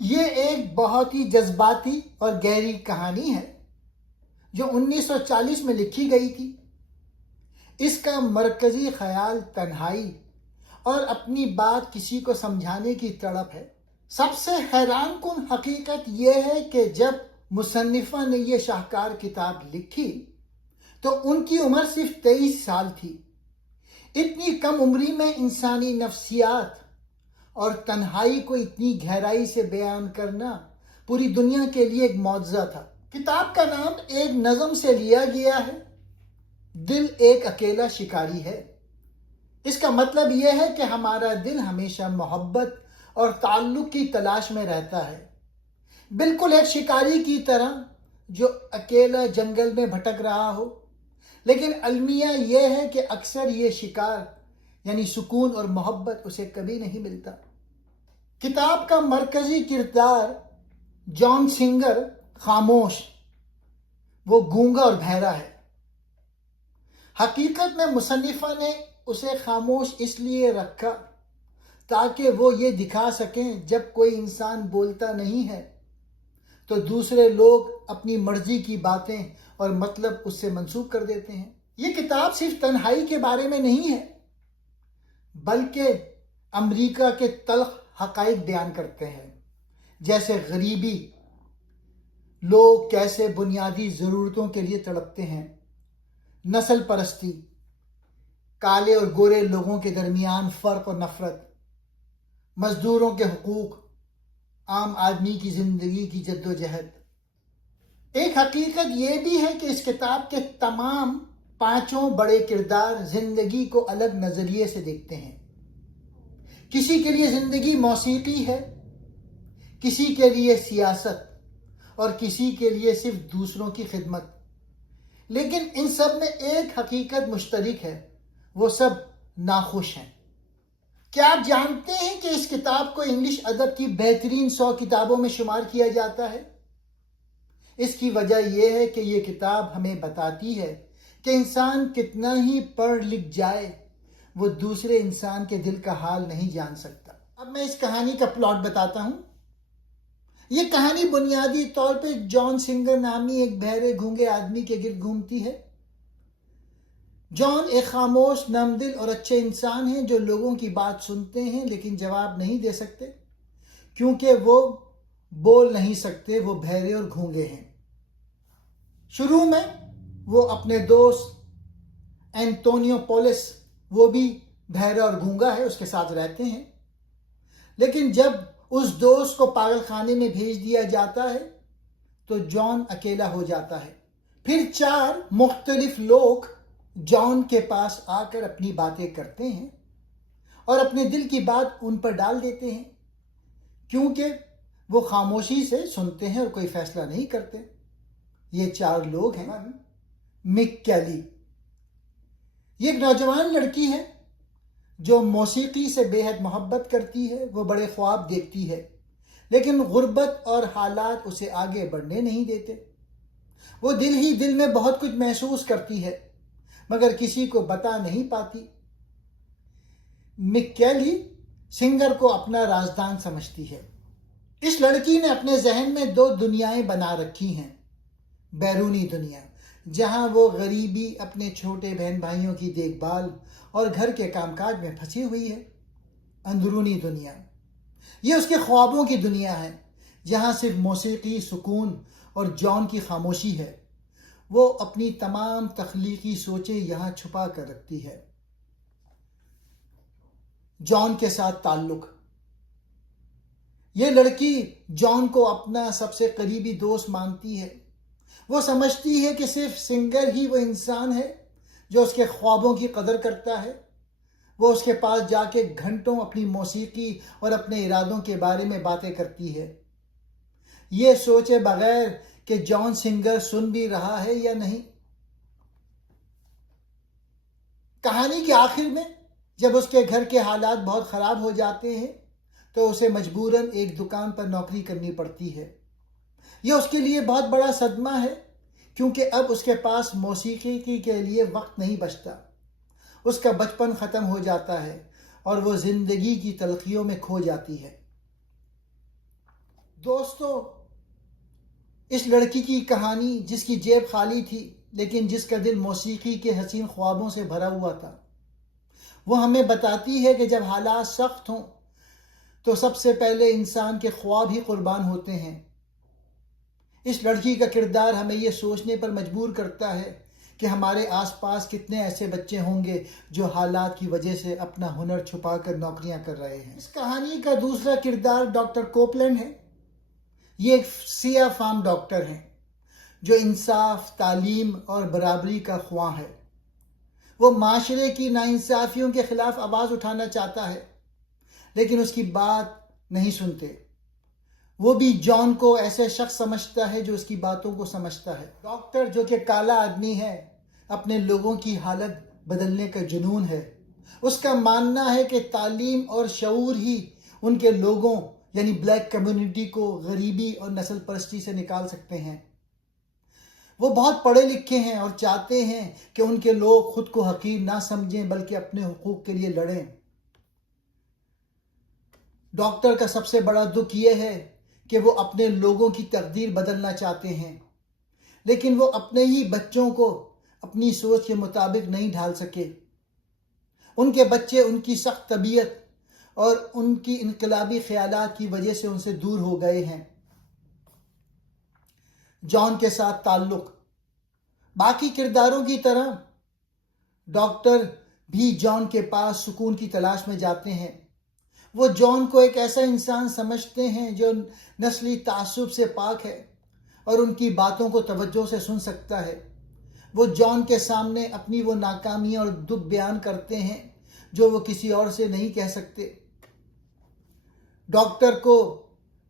یہ ایک بہت ہی جذباتی اور گہری کہانی ہے جو 1940 میں لکھی گئی تھی۔ اس کا مرکزی خیال تنہائی اور اپنی بات کسی کو سمجھانے کی تڑپ ہے۔ سب سے حیران کن حقیقت یہ ہے کہ جب مصنفہ نے یہ شاہکار کتاب لکھی تو ان کی عمر صرف 23 سال تھی۔ اتنی کم عمری میں انسانی نفسیات اور تنہائی کو اتنی گہرائی سے بیان کرنا پوری دنیا کے لیے ایک معجزہ تھا۔ کتاب کا نام ایک نظم سے لیا گیا ہے، دل ایک اکیلا شکاری ہے۔ اس کا مطلب یہ ہے کہ ہمارا دل ہمیشہ محبت اور تعلق کی تلاش میں رہتا ہے، بالکل ایک شکاری کی طرح جو اکیلا جنگل میں بھٹک رہا ہو۔ لیکن المیہ یہ ہے کہ اکثر یہ شکار یعنی سکون اور محبت اسے کبھی نہیں ملتا۔ کتاب کا مرکزی کردار جان سنگر خاموش، وہ گونگا اور بہرا ہے۔ حقیقت میں مصنفہ نے اسے خاموش اس لیے رکھا تاکہ وہ یہ دکھا سکیں جب کوئی انسان بولتا نہیں ہے تو دوسرے لوگ اپنی مرضی کی باتیں اور مطلب اس سے منسوخ کر دیتے ہیں۔ یہ کتاب صرف تنہائی کے بارے میں نہیں ہے بلکہ امریکہ کے تلخ حقائق بیان کرتے ہیں، جیسے غریبی، لوگ کیسے بنیادی ضرورتوں کے لیے تڑپتے ہیں، نسل پرستی، کالے اور گورے لوگوں کے درمیان فرق اور نفرت، مزدوروں کے حقوق، عام آدمی کی زندگی کی جدوجہد۔ ایک حقیقت یہ بھی ہے کہ اس کتاب کے تمام 5 بڑے کردار زندگی کو الگ نظریے سے دیکھتے ہیں۔ کسی کے لیے زندگی موسیقی ہے، کسی کے لیے سیاست اور کسی کے لیے صرف دوسروں کی خدمت۔ لیکن ان سب میں ایک حقیقت مشترک ہے، وہ سب ناخوش ہیں۔ کیا آپ جانتے ہیں کہ اس کتاب کو انگلش ادب کی بہترین 100 کتابوں میں شمار کیا جاتا ہے؟ اس کی وجہ یہ ہے کہ یہ کتاب ہمیں بتاتی ہے کہ انسان کتنا ہی پڑھ لکھ جائے وہ دوسرے انسان کے دل کا حال نہیں جان سکتا۔ اب میں اس کہانی کا پلاٹ بتاتا ہوں۔ یہ کہانی بنیادی طور پہ جان سنگر نامی ایک بہرے گونگے آدمی کے گرد گھومتی ہے۔ جان ایک خاموش، نرم دل اور اچھے انسان ہیں جو لوگوں کی بات سنتے ہیں لیکن جواب نہیں دے سکتے کیونکہ وہ بول نہیں سکتے، وہ بہرے اور گونگے ہیں۔ شروع میں وہ اپنے دوست اینٹونیو پولس، وہ بھی بہرا اور گونگا ہے، اس کے ساتھ رہتے ہیں۔ لیکن جب اس دوست کو پاگل خانے میں بھیج دیا جاتا ہے تو جان اکیلا ہو جاتا ہے۔ پھر 4 مختلف لوگ جان کے پاس آ کر اپنی باتیں کرتے ہیں اور اپنے دل کی بات ان پر ڈال دیتے ہیں کیونکہ وہ خاموشی سے سنتے ہیں اور کوئی فیصلہ نہیں کرتے۔ یہ 4 لوگ ہیں۔ مک کیلی، یہ ایک نوجوان لڑکی ہے جو موسیقی سے بے حد محبت کرتی ہے، وہ بڑے خواب دیکھتی ہے لیکن غربت اور حالات اسے آگے بڑھنے نہیں دیتے۔ وہ دل ہی دل میں بہت کچھ محسوس کرتی ہے مگر کسی کو بتا نہیں پاتی۔ مک کیلی سنگر کو اپنا رازدان سمجھتی ہے۔ اس لڑکی نے اپنے ذہن میں 2 دنیایں بنا رکھی ہیں۔ بیرونی دنیا جہاں وہ غریبی، اپنے چھوٹے بہن بھائیوں کی دیکھ بھال اور گھر کے کام کاج میں پھنسی ہوئی ہے۔ اندرونی دنیا یہ اس کے خوابوں کی دنیا ہے جہاں صرف موسیقی، سکون اور جان کی خاموشی ہے۔ وہ اپنی تمام تخلیقی سوچیں یہاں چھپا کر رکھتی ہے۔ جان کے ساتھ تعلق، یہ لڑکی جان کو اپنا سب سے قریبی دوست مانتی ہے۔ وہ سمجھتی ہے کہ صرف سنگر ہی وہ انسان ہے جو اس کے خوابوں کی قدر کرتا ہے۔ وہ اس کے پاس جا کے گھنٹوں اپنی موسیقی اور اپنے ارادوں کے بارے میں باتیں کرتی ہے، یہ سوچے بغیر کہ جان سنگر سن بھی رہا ہے یا نہیں۔ کہانی کے آخر میں جب اس کے گھر کے حالات بہت خراب ہو جاتے ہیں تو اسے مجبوراً ایک دکان پر نوکری کرنی پڑتی ہے۔ یہ اس کے لیے بہت بڑا صدمہ ہے کیونکہ اب اس کے پاس موسیقی کے لیے وقت نہیں بچتا۔ اس کا بچپن ختم ہو جاتا ہے اور وہ زندگی کی تلخیوں میں کھو جاتی ہے۔ دوستو، اس لڑکی کی کہانی جس کی جیب خالی تھی لیکن جس کا دل موسیقی کے حسین خوابوں سے بھرا ہوا تھا، وہ ہمیں بتاتی ہے کہ جب حالات سخت ہوں تو سب سے پہلے انسان کے خواب ہی قربان ہوتے ہیں۔ اس لڑکی کا کردار ہمیں یہ سوچنے پر مجبور کرتا ہے کہ ہمارے آس پاس کتنے ایسے بچے ہوں گے جو حالات کی وجہ سے اپنا ہنر چھپا کر نوکریاں کر رہے ہیں۔ اس کہانی کا دوسرا کردار ڈاکٹر کوپلینڈ ہے۔ یہ ایک سیاہ فام ڈاکٹر ہیں جو انصاف، تعلیم اور برابری کا خواہاں ہے۔ وہ معاشرے کی ناانصافیوں کے خلاف آواز اٹھانا چاہتا ہے لیکن اس کی بات نہیں سنتے۔ وہ بھی جان کو ایسے شخص سمجھتا ہے جو اس کی باتوں کو سمجھتا ہے۔ ڈاکٹر جو کہ کالا آدمی ہے، اپنے لوگوں کی حالت بدلنے کا جنون ہے۔ اس کا ماننا ہے کہ تعلیم اور شعور ہی ان کے لوگوں یعنی بلیک کمیونٹی کو غریبی اور نسل پرستی سے نکال سکتے ہیں۔ وہ بہت پڑھے لکھے ہیں اور چاہتے ہیں کہ ان کے لوگ خود کو حقیر نہ سمجھیں بلکہ اپنے حقوق کے لیے لڑیں۔ ڈاکٹر کا سب سے بڑا دکھ یہ ہے کہ وہ اپنے لوگوں کی تقدیر بدلنا چاہتے ہیں لیکن وہ اپنے ہی بچوں کو اپنی سوچ کے مطابق نہیں ڈھال سکے۔ ان کے بچے ان کی سخت طبیعت اور ان کی انقلابی خیالات کی وجہ سے ان سے دور ہو گئے ہیں۔ جان کے ساتھ تعلق باقی کرداروں کی طرح ڈاکٹر بھی جان کے پاس سکون کی تلاش میں جاتے ہیں۔ وہ جان کو ایک ایسا انسان سمجھتے ہیں جو نسلی تعصب سے پاک ہے اور ان کی باتوں کو توجہ سے سن سکتا ہے۔ وہ جان کے سامنے اپنی وہ ناکامیاں اور دکھ بیان کرتے ہیں جو وہ کسی اور سے نہیں کہہ سکتے۔ ڈاکٹر کو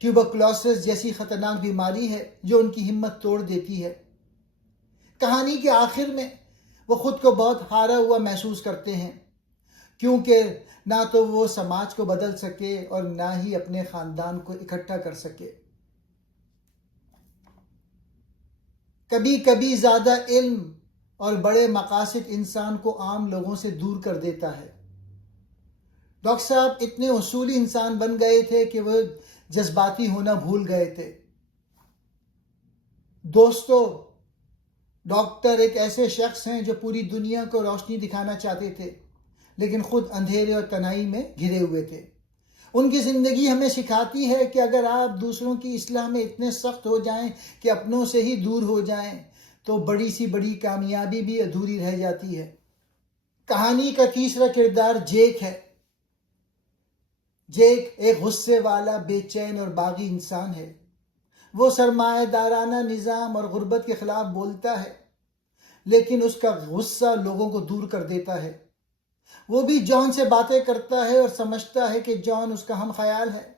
ٹیوبرکلوسس جیسی خطرناک بیماری ہے جو ان کی ہمت توڑ دیتی ہے۔ کہانی کے آخر میں وہ خود کو بہت ہارا ہوا محسوس کرتے ہیں کیونکہ نہ تو وہ سماج کو بدل سکے اور نہ ہی اپنے خاندان کو اکٹھا کر سکے۔ کبھی کبھی زیادہ علم اور بڑے مقاصد انسان کو عام لوگوں سے دور کر دیتا ہے۔ ڈاکٹر صاحب اتنے اصولی انسان بن گئے تھے کہ وہ جذباتی ہونا بھول گئے تھے۔ دوستو، ڈاکٹر ایک ایسے شخص ہیں جو پوری دنیا کو روشنی دکھانا چاہتے تھے لیکن خود اندھیرے اور تنہائی میں گھرے ہوئے تھے۔ ان کی زندگی ہمیں سکھاتی ہے کہ اگر آپ دوسروں کی اصلاح میں اتنے سخت ہو جائیں کہ اپنوں سے ہی دور ہو جائیں تو بڑی سی بڑی کامیابی بھی ادھوری رہ جاتی ہے۔ کہانی کا تیسرا کردار جیک ہے۔ جیک ایک غصے والا، بے چین اور باغی انسان ہے۔ وہ سرمایہ دارانہ نظام اور غربت کے خلاف بولتا ہے لیکن اس کا غصہ لوگوں کو دور کر دیتا ہے۔ وہ بھی جان سے باتیں کرتا ہے اور سمجھتا ہے کہ جان اس کا ہم خیال ہے۔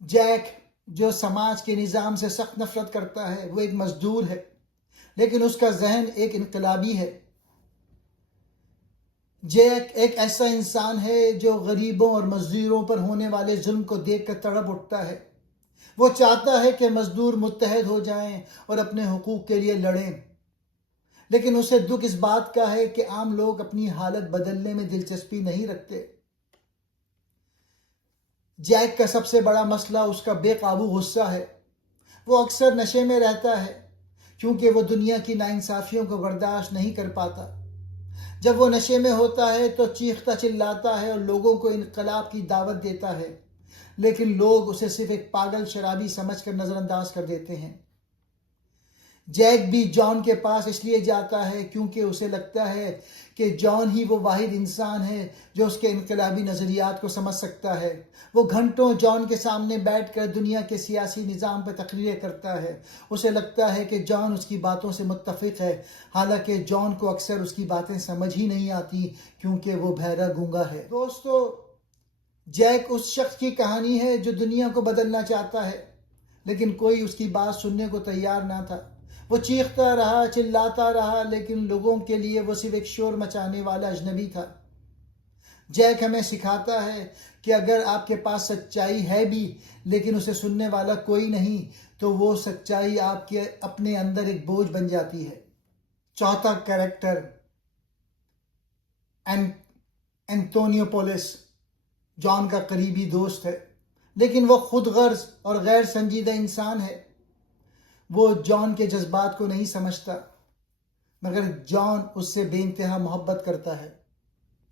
جیک جو سماج کے نظام سے سخت نفرت کرتا ہے، وہ ایک مزدور ہے لیکن اس کا ذہن ایک انقلابی ہے۔ جیک ایک ایسا انسان ہے جو غریبوں اور مزدوروں پر ہونے والے ظلم کو دیکھ کر تڑپ اٹھتا ہے۔ وہ چاہتا ہے کہ مزدور متحد ہو جائیں اور اپنے حقوق کے لیے لڑیں، لیکن اسے دکھ اس بات کا ہے کہ عام لوگ اپنی حالت بدلنے میں دلچسپی نہیں رکھتے۔ جیک کا سب سے بڑا مسئلہ اس کا بے قابو غصہ ہے۔ وہ اکثر نشے میں رہتا ہے کیونکہ وہ دنیا کی ناانصافیوں کو برداشت نہیں کر پاتا۔ جب وہ نشے میں ہوتا ہے تو چیختا چلاتا ہے اور لوگوں کو انقلاب کی دعوت دیتا ہے لیکن لوگ اسے صرف ایک پاگل شرابی سمجھ کر نظر انداز کر دیتے ہیں۔ جیک بھی جان کے پاس اس لیے جاتا ہے کیونکہ اسے لگتا ہے کہ جان ہی وہ واحد انسان ہے جو اس کے انقلابی نظریات کو سمجھ سکتا ہے۔ وہ گھنٹوں جان کے سامنے بیٹھ کر دنیا کے سیاسی نظام پر تقریریں کرتا ہے۔ اسے لگتا ہے کہ جان اس کی باتوں سے متفق ہے، حالانکہ جان کو اکثر اس کی باتیں سمجھ ہی نہیں آتی کیونکہ وہ بہرا گونگا ہے۔ دوستو، جیک اس شخص کی کہانی ہے جو دنیا کو بدلنا چاہتا ہے لیکن کوئی اس کی بات سننے کو تیار نہ تھا۔ وہ چیختا رہا، چلاتا رہا لیکن لوگوں کے لیے وہ صرف ایک شور مچانے والا اجنبی تھا۔ جیک ہمیں سکھاتا ہے کہ اگر آپ کے پاس سچائی ہے بھی لیکن اسے سننے والا کوئی نہیں تو وہ سچائی آپ کے اپنے اندر ایک بوجھ بن جاتی ہے۔ چوتھا کریکٹر اینتونیو پولس جان کا قریبی دوست ہے لیکن وہ خود غرض اور غیر سنجیدہ انسان ہے. وہ جان کے جذبات کو نہیں سمجھتا، مگر جان اس سے بے انتہا محبت کرتا ہے.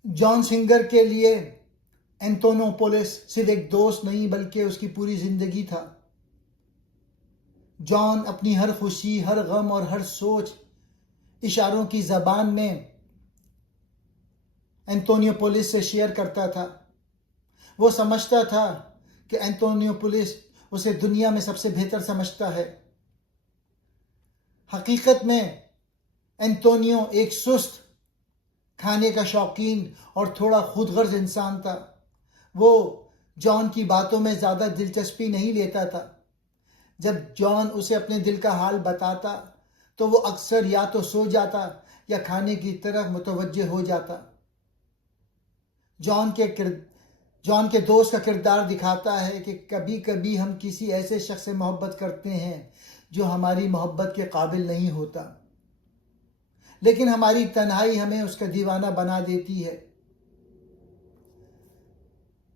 جان سنگر کے لیے اینتونوپولس صرف ایک دوست نہیں بلکہ اس کی پوری زندگی تھا. جان اپنی ہر خوشی، ہر غم اور ہر سوچ اشاروں کی زبان میں اینتونیوپولس سے شیئر کرتا تھا. وہ سمجھتا تھا کہ اینتونیوپولس اسے دنیا میں سب سے بہتر سمجھتا ہے. حقیقت میں اینتونیو ایک سست، کھانے کا شوقین اور تھوڑا خود غرض انسان تھا. وہ جان کی باتوں میں زیادہ دلچسپی نہیں لیتا تھا. جب جان اسے اپنے دل کا حال بتاتا تو وہ اکثر یا تو سو جاتا یا کھانے کی طرف متوجہ ہو جاتا. جان کے دوست کا کردار دکھاتا ہے کہ کبھی کبھی ہم کسی ایسے شخص سے محبت کرتے ہیں جو ہماری محبت کے قابل نہیں ہوتا، لیکن ہماری تنہائی ہمیں اس کا دیوانہ بنا دیتی ہے.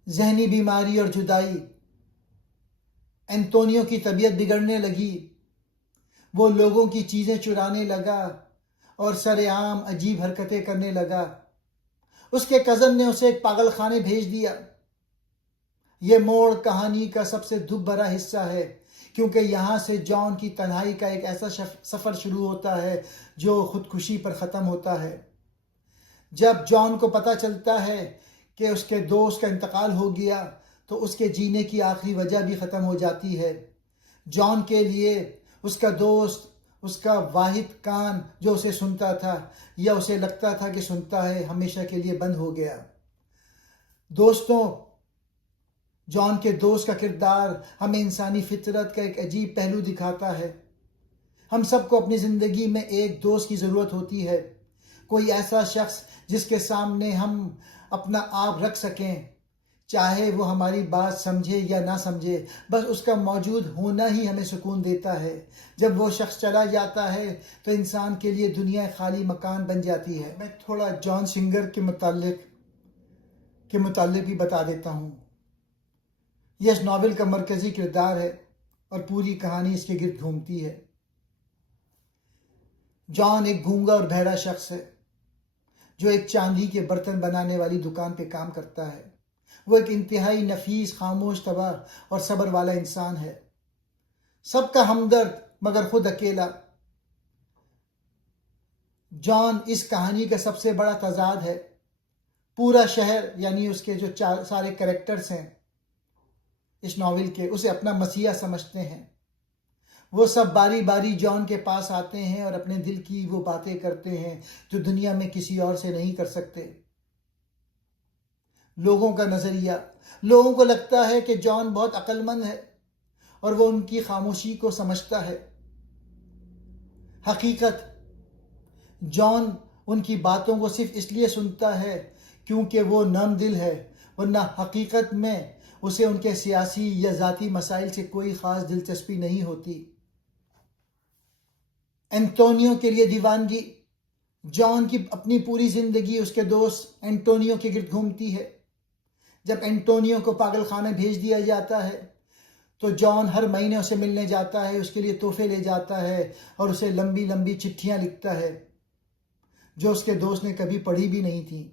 ذہنی بیماری اور جدائی. اینتونیو کی طبیعت بگڑنے لگی. وہ لوگوں کی چیزیں چرانے لگا اور سر عام عجیب حرکتیں کرنے لگا. اس کے کزن نے اسے ایک پاگل خانے بھیج دیا. یہ موڑ کہانی کا سب سے دکھ بھرا حصہ ہے، کیونکہ یہاں سے جان کی تنہائی کا ایک ایسا سفر شروع ہوتا ہے جو خودکشی پر ختم ہوتا ہے. جب جان کو پتہ چلتا ہے کہ اس کے دوست کا انتقال ہو گیا تو اس کے جینے کی آخری وجہ بھی ختم ہو جاتی ہے. جان کے لیے اس کا دوست اس کا واحد کان جو اسے سنتا تھا یا اسے لگتا تھا کہ سنتا ہے، ہمیشہ کے لیے بند ہو گیا. دوستوں، جان کے دوست کا کردار ہمیں انسانی فطرت کا ایک عجیب پہلو دکھاتا ہے. ہم سب کو اپنی زندگی میں ایک دوست کی ضرورت ہوتی ہے. کوئی ایسا شخص جس کے سامنے ہم اپنا آپ رکھ سکیں، چاہے وہ ہماری بات سمجھے یا نہ سمجھے. بس اس کا موجود ہونا ہی ہمیں سکون دیتا ہے. جب وہ شخص چلا جاتا ہے تو انسان کے لیے دنیا خالی مکان بن جاتی ہے. میں تھوڑا جان سنگر کے متعلق بھی بتا دیتا ہوں. یہ اس ناول کا مرکزی کردار ہے اور پوری کہانی اس کے گرد گھومتی ہے. جان ایک گونگا اور بہرا شخص ہے جو ایک چاندی کے برتن بنانے والی دکان پہ کام کرتا ہے. وہ ایک انتہائی نفیس، خاموش طبع اور صبر والا انسان ہے. سب کا ہمدرد مگر خود اکیلا. جان اس کہانی کا سب سے بڑا تضاد ہے. پورا شہر، یعنی اس کے جو سارے کریکٹرز ہیں اس ناول کے، اسے اپنا مسیحا سمجھتے ہیں. وہ سب باری باری جان کے پاس آتے ہیں اور اپنے دل کی وہ باتیں کرتے ہیں جو دنیا میں کسی اور سے نہیں کر سکتے. لوگوں کا نظریہ. لوگوں کو لگتا ہے کہ جان بہت عقل مند ہے اور وہ ان کی خاموشی کو سمجھتا ہے. حقیقت، جان ان کی باتوں کو صرف اس لیے سنتا ہے کیونکہ وہ نرم دل ہے، ورنہ حقیقت میں اسے ان کے سیاسی یا ذاتی مسائل سے کوئی خاص دلچسپی نہیں ہوتی. اینتونیو کے لیے دیوانگی. جان کی اپنی پوری زندگی اس کے دوست اینٹونیو کے گرد گھومتی ہے. جب اینٹونیو کو پاگل خانے بھیج دیا جاتا ہے تو جان ہر مہینے اسے ملنے جاتا ہے، اس کے لیے تحفے لے جاتا ہے اور اسے لمبی لمبی چٹھیاں لکھتا ہے جو اس کے دوست نے کبھی پڑھی بھی نہیں تھی.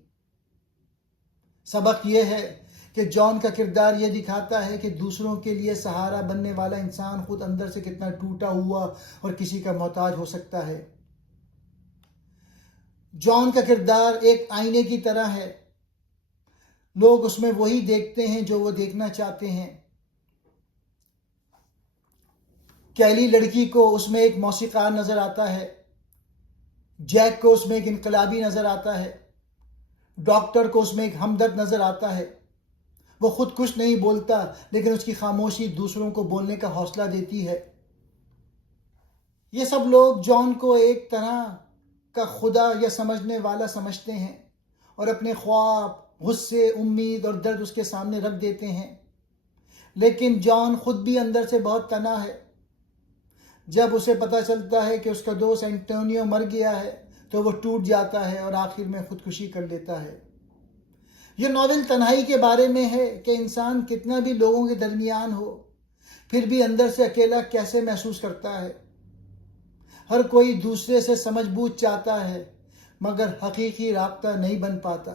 سبق یہ ہے کہ جان کا کردار یہ دکھاتا ہے کہ دوسروں کے لیے سہارا بننے والا انسان خود اندر سے کتنا ٹوٹا ہوا اور کسی کا محتاج ہو سکتا ہے. جان کا کردار ایک آئینے کی طرح ہے. لوگ اس میں وہی دیکھتے ہیں جو وہ دیکھنا چاہتے ہیں. کیلی لڑکی کو اس میں ایک موسیقار نظر آتا ہے. جیک کو اس میں ایک انقلابی نظر آتا ہے. ڈاکٹر کو اس میں ایک ہمدرد نظر آتا ہے. وہ خود کچھ نہیں بولتا لیکن اس کی خاموشی دوسروں کو بولنے کا حوصلہ دیتی ہے. یہ سب لوگ جان کو ایک طرح کا خدا یا سمجھنے والا سمجھتے ہیں اور اپنے خواب، غصے، امید اور درد اس کے سامنے رکھ دیتے ہیں. لیکن جان خود بھی اندر سے بہت تنہا ہے. جب اسے پتہ چلتا ہے کہ اس کا دوست اینٹونیو مر گیا ہے تو وہ ٹوٹ جاتا ہے اور آخر میں خودکشی کر لیتا ہے. یہ ناول تنہائی کے بارے میں ہے کہ انسان کتنا بھی لوگوں کے درمیان ہو پھر بھی اندر سے اکیلا کیسے محسوس کرتا ہے۔ ہر کوئی دوسرے سے سمجھ بوجھ چاہتا ہے مگر حقیقی رابطہ نہیں بن پاتا۔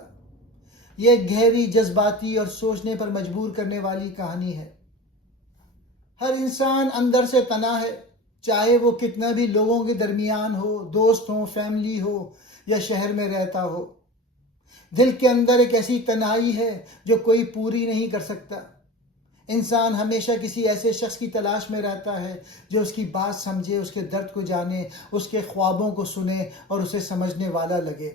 یہ ایک گہری جذباتی اور سوچنے پر مجبور کرنے والی کہانی ہے۔ ہر انسان اندر سے تنہا ہے، چاہے وہ کتنا بھی لوگوں کے درمیان ہو، دوست ہو، فیملی ہو یا شہر میں رہتا ہو۔ دل کے اندر ایک ایسی تنہائی ہے جو کوئی پوری نہیں کر سکتا۔ انسان ہمیشہ کسی ایسے شخص کی تلاش میں رہتا ہے جو اس کی بات سمجھے، اس کے درد کو جانے، اس کے خوابوں کو سنے اور اسے سمجھنے والا لگے۔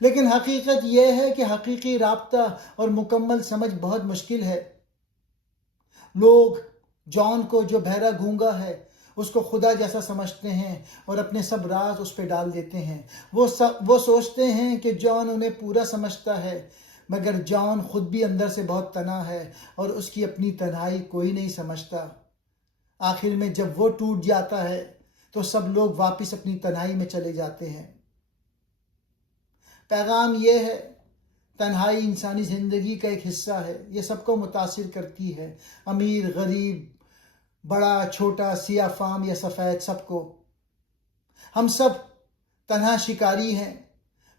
لیکن حقیقت یہ ہے کہ حقیقی رابطہ اور مکمل سمجھ بہت مشکل ہے۔ لوگ جان کو، جو بہرا گونگا ہے، اس کو خدا جیسا سمجھتے ہیں اور اپنے سب راز اس پہ ڈال دیتے ہیں۔ وہ سوچتے ہیں کہ جان انہیں پورا سمجھتا ہے، مگر جان خود بھی اندر سے بہت تنہا ہے اور اس کی اپنی تنہائی کوئی نہیں سمجھتا۔ آخر میں جب وہ ٹوٹ جاتا ہے تو سب لوگ واپس اپنی تنہائی میں چلے جاتے ہیں۔ پیغام یہ ہے، تنہائی انسانی زندگی کا ایک حصہ ہے، یہ سب کو متاثر کرتی ہے، امیر، غریب، بڑا، چھوٹا، سیاہ فام یا سفید، سب کو۔ ہم سب تنہا شکاری ہیں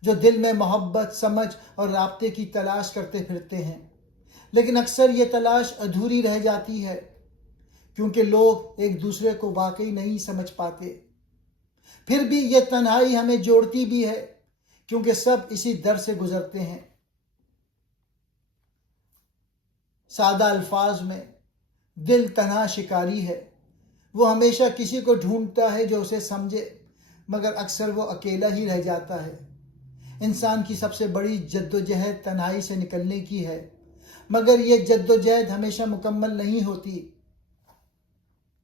جو دل میں محبت، سمجھ اور رابطے کی تلاش کرتے پھرتے ہیں، لیکن اکثر یہ تلاش ادھوری رہ جاتی ہے کیونکہ لوگ ایک دوسرے کو واقعی نہیں سمجھ پاتے۔ پھر بھی یہ تنہائی ہمیں جوڑتی بھی ہے کیونکہ سب اسی در سے گزرتے ہیں۔ سادہ الفاظ میں، دل تنہا شکاری ہے۔ وہ ہمیشہ کسی کو ڈھونڈتا ہے جو اسے سمجھے، مگر اکثر وہ اکیلا ہی رہ جاتا ہے۔ انسان کی سب سے بڑی جدوجہد تنہائی سے نکلنے کی ہے، مگر یہ جدوجہد ہمیشہ مکمل نہیں ہوتی۔